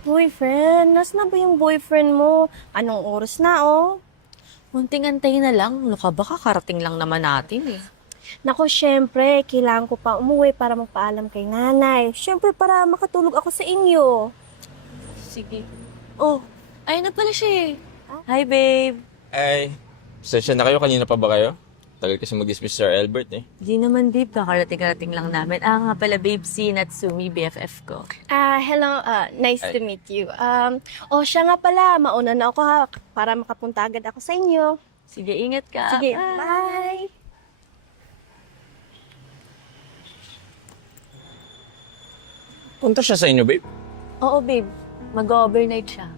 Boyfriend? Nasaan na ba yung boyfriend mo? Anong oras na, oh? Munting antay na lang. Ano ka ba? Kakarating lang naman natin eh. Naku, syempre, kailangan ko pa umuwi para magpaalam kay nanay. Syempre, para makatulog ako sa inyo. Sige. Oh, ayun na pala siya eh. Hi, babe. Ay, session na kayo. Kanina pa ba kayo? Tagal kasi mag-dismiss Sir Albert eh. Di naman, babe. Kakarating-karating lang namin. Nga pala, babe, si Natsumi, BFF ko. Hello, nice Ay. to meet you. Siya nga pala, mauna na ako ha, para makapunta agad ako sa inyo. Sige, ingat ka. Sige, bye! Punta siya sa inyo, babe. Oo, babe. Mag-overnight siya.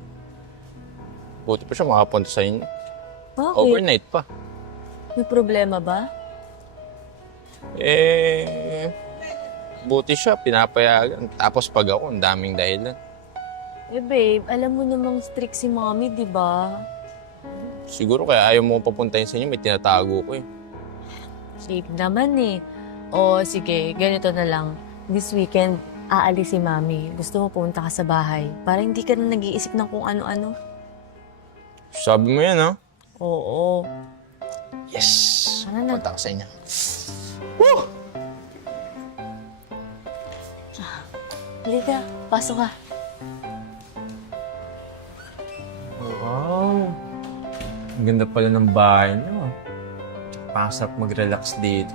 Buti pa siya makapunta sa inyo. Bakit? Overnight pa. May problema ba? Buti siya, pinapayagan. Tapos pag ako, ang daming dahilan. Eh, babe, alam mo namang strict si mommy, di ba? Siguro kaya ayaw mo papuntahin sa inyo, may tinatago ko eh. Babe naman eh. O, sige, ganito na lang. This weekend, aalis si mami. Gusto mo pumunta ka sa bahay para hindi ka na nag-iisip ng kung ano-ano. Sabi mo yan, ha? Oo. Yes! Tara na. Punta ka sa inyo. Halika, pasok ka. Wow! Ang ganda pala ng bahay niyo. Pasap mag-relax dito.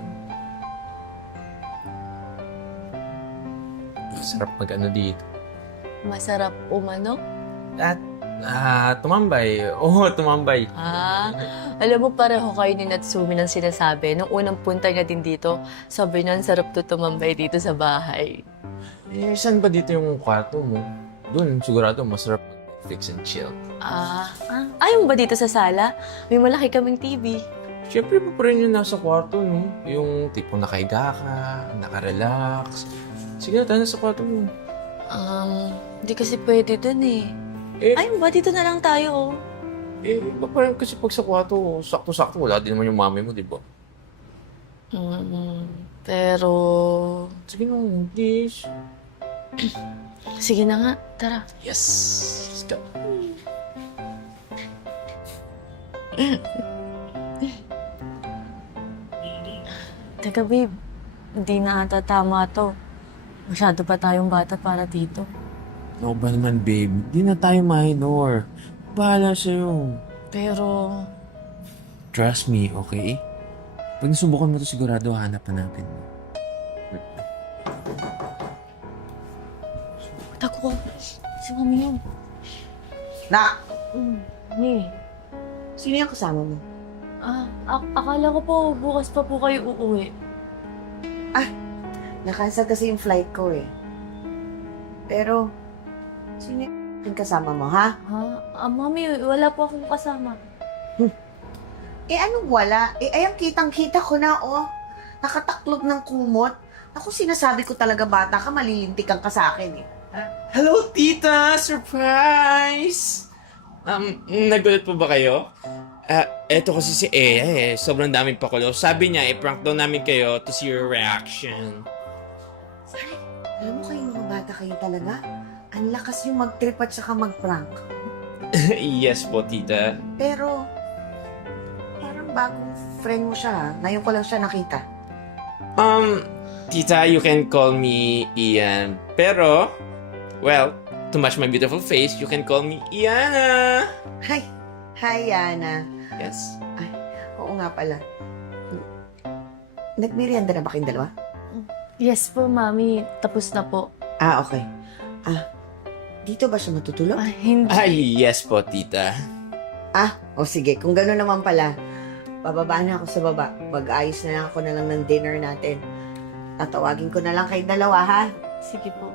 Sarap mag-ano dito. Masarap umano. At, tumambay. Oo, tumambay. Alam mo pareho kayo ni Natsumi ng sinasabi. Nung unang punta niya din dito, sabi niya, ang sarap to tumambay dito sa bahay. Saan ba dito yung kwarto mo? Doon, sigurado masarap mag-Netflix and chill. Ayaw mo ba dito sa sala? May malaki kaming TV. Siyempre pa rin yung nasa kwarto, no? Yung tipong nakahiga ka, nakarelax. Sige na, tayo na sa kwarto mo. Hindi kasi pwede dun eh. Ayaw mo ba dito na lang tayo, oh? Iba pa rin kasi pag sa kwarto, sakto-sakto, wala din naman yung mami mo, di ba? Pero... Sige na, please. Sige na nga, tara. Yes! Let's go. Teka, babe. Hindi na ata tama to. Masyado pa tayong bata para dito. Ano ba naman, babe? Di na tayo minor. Bahala sa'yo. Pero... Trust me, okay? Pag nasubukan mo to, sigurado hanap na natin. Tako ko. Si mami yun. Nak, Ni. sino yung kasama mo? Akala ko po bukas pa po kayo uuwi. Nakansel kasi yung flight ko eh. Pero, sino yung kasama mo, ha? Mami, wala po akong kasama. Anong wala? Ayang kitang-kita ko na, oh. Nakataklob ng kumot. Ako, sinasabi ko talaga bata ka, malilintikan ka sa akin eh. Hello, tita! Surprise! Nagulat po ba kayo? Eto kasi si Ea eh. Sobrang daming pakulo. Sabi niya, i-prank daw namin kayo to see your reaction. Alam mo kayo mga bata kayo talaga? Ang lakas yung mag-trip at saka mag-prank. Yes po, tita. Pero, parang bagong friend mo siya, ha? Ngayon ko lang siya nakita. Tita, you can call me Ian. Pero, well, to match my beautiful face, you can call me Iana. Hi! Hi, Yana. Yes. Oo nga pala. Nagmerienda na ba kayong dalawa? Yes po, mami. Tapos na po. Okay. Dito ba siya matutulog? Hindi. Ay, yes po, tita. Sige. Kung gano'n naman pala, bababa na ako sa baba. Mag-ayos na lang ako na lang ng dinner natin. Tatawagin ko na lang kayong dalawa, ha? Sige po.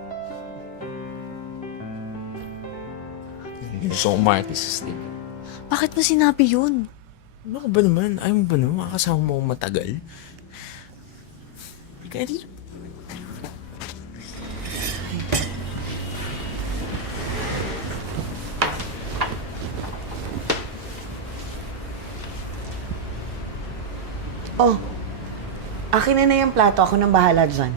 So, Martis, tita. Bakit mo sinabi yun? Ano ka ba naman? Ayaw mo ba naman? Makakasama mo matagal? Kaya dito. Akin na yung plato. Ako nang bahala dyan.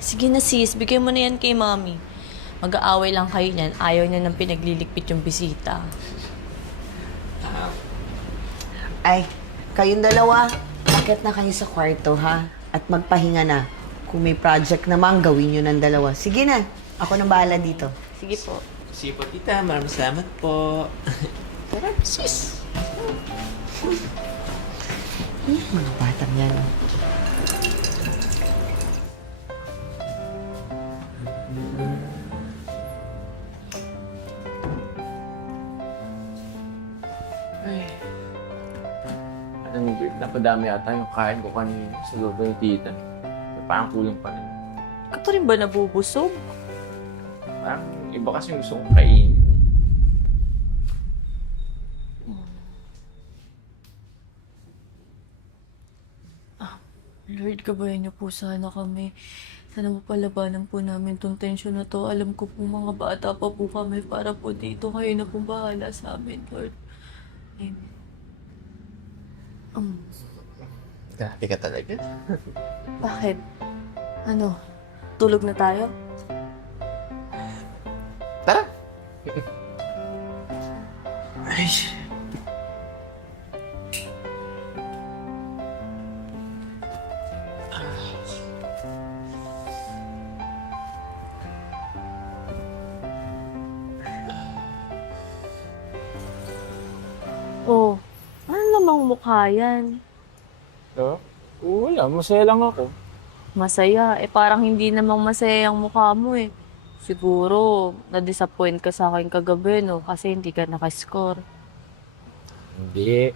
Sige na sis, bigay mo na yan kay mami. Mag-aaway lang kayo niyan. Ayaw niya nang pinagliligpit yung bisita. Ay, kayong dalawa, akit na kayo sa kwarto, ha? At magpahinga na. Kung may project naman, gawin nyo ng dalawa. Sige na, ako nang bahala dito. Sige po. Sige po, tita. Maraming salamat po. Tara, sis. Mga batang yan. Ay. Alam mo, Bert, napadami ata yung kain ko kanina sa loob ng tita. Parang kulang pa rin. Ka pa rin ba nabubusog? Parang iba kasi gusto kong kainin. Lord, gabayan niyo po sana kami. Sana mapalabanan po namin tong tensyon na to. Alam ko po mga bata pa po kami para po dito. Kayo na po bahala sa amin, Lord. Amen. Grabe ka talaga. Bakit? Ano? Tulog na tayo? Tara! Ay. Oh, ano namang mukha yan? Wala, masaya lang ako. Masaya. Parang hindi namang masaya yung mukha mo eh. Siguro, na-disappoint ka sa akin kagabi, no? Kasi hindi ka nakascore. Hindi.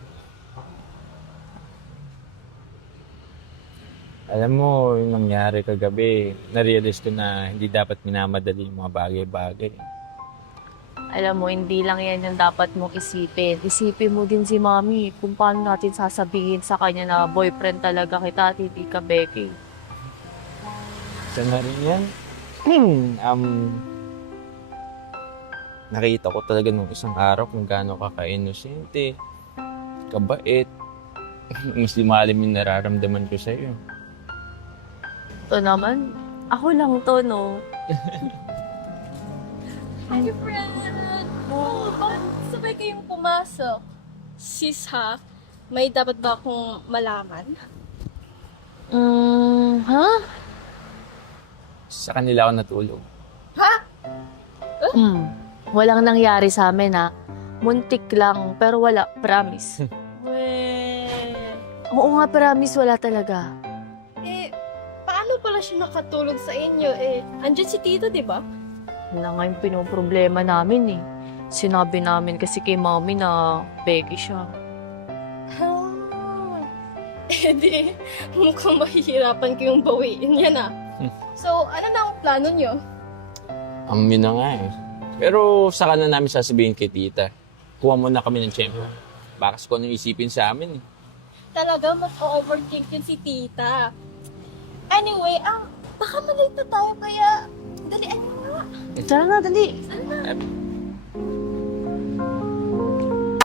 Alam mo, yung nangyari kagabi, na-realize ko na hindi dapat minamadali yung mga bagay-bagay. Alam mo, hindi lang yan yung dapat mong isipin. Isipin mo din si Mami kung paano natin sasabihin sa kanya na boyfriend talaga kita at hindi ka Becky. Isa na rin yan. Nakita ko talaga nung isang araw kung gaano ka ka-inosente, kabait. Mas limalim yung nararamdaman ko sa'yo. Ito naman, ako lang to, no? Hi, friend! Oh, bakit sabay kayong pumasok? Sis, ha? May dapat ba akong malaman? Ha? Sa kanila ako natulog. Walang nangyari sa amin, ha? Muntik lang, pero wala, promise. Oo nga, promise, wala talaga. Paano pala siya nakatulog sa inyo? Andyan si Tito, di ba? Yun na nga yung pinoproblema namin, eh. Sinabi namin kasi kay Mami na Becky siya. Di, mukhang mahihirapan kayong bawiin yan, So, ano na ang plano nyo? Yun na nga eh. Pero saka na namin sasabihin kay tita. Kuha muna kami ng tiyempo. Baka kung anong isipin sa amin eh. Talaga, mas overthink yun si Tita. Anyway, baka malate na tayo kaya dalian nyo nga. Tara na, dali. Eh,